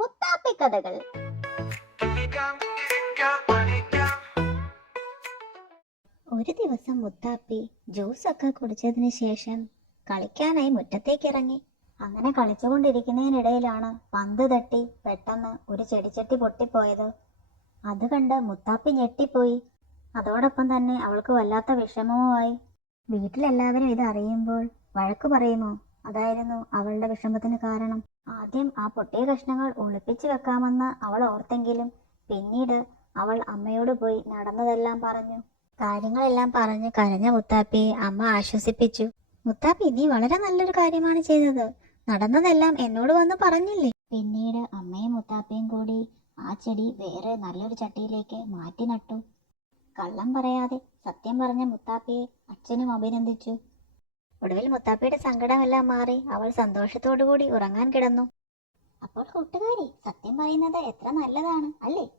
മുത്താപ്പി കഥകൾ. ഒരു ദിവസം മുത്താപ്പി ജ്യൂസൊക്കെ കുടിച്ചതിന് ശേഷം കളിക്കാനായി മുറ്റത്തേക്ക് ഇറങ്ങി. അങ്ങനെ കളിച്ചുകൊണ്ടിരിക്കുന്നതിനിടയിലാണ് പന്ത് തട്ടി പെട്ടെന്ന് ഒരു ചെടിച്ചട്ടി പൊട്ടിപ്പോയത്. അത് കണ്ട് മുത്താപ്പി ഞെട്ടിപ്പോയി. അതോടൊപ്പം തന്നെ അവൾക്ക് വല്ലാത്ത വിഷമവുമായി. വീട്ടിലെല്ലാവരും ഇത് അറിയുമ്പോൾ വഴക്ക് പറയുമോ? അതായിരുന്നു അവളുടെ വിഷമത്തിന് കാരണം. ആദ്യം ആ പൊട്ടിയ കഷ്ണങ്ങൾ ഒളിപ്പിച്ചു വെക്കാമെന്ന് അവൾ ഓർത്തെങ്കിലും പിന്നീട് അവൾ അമ്മയോട് പോയി നടന്നതെല്ലാം പറഞ്ഞു. കാര്യങ്ങളെല്ലാം പറഞ്ഞ് കരഞ്ഞ മുത്താപ്പിയെ അമ്മ ആശ്വസിപ്പിച്ചു. മുത്താപ്പി, നീ വളരെ നല്ലൊരു കാര്യമാണ് ചെയ്തത്. നടന്നതെല്ലാം എന്നോട് വന്ന് പറഞ്ഞില്ലേ? പിന്നീട് അമ്മയും മുത്താപ്പിയും കൂടി ആ ചെടി വേറെ നല്ലൊരു ചട്ടിയിലേക്ക് മാറ്റി നട്ടു. കള്ളം പറയാതെ സത്യം പറഞ്ഞ മുത്താപ്പിയെ അച്ഛനും അഭിനന്ദിച്ചു. ഒടുവിൽ മുത്താപ്പിയുടെ സങ്കടമെല്ലാം മാറി അവൾ സന്തോഷത്തോടു കൂടി ഉറങ്ങാൻ കിടന്നു. അപ്പോൾ കൂട്ടുകാരി, സത്യം പറയുന്നത് എത്ര നല്ലതാണ് അല്ലേ?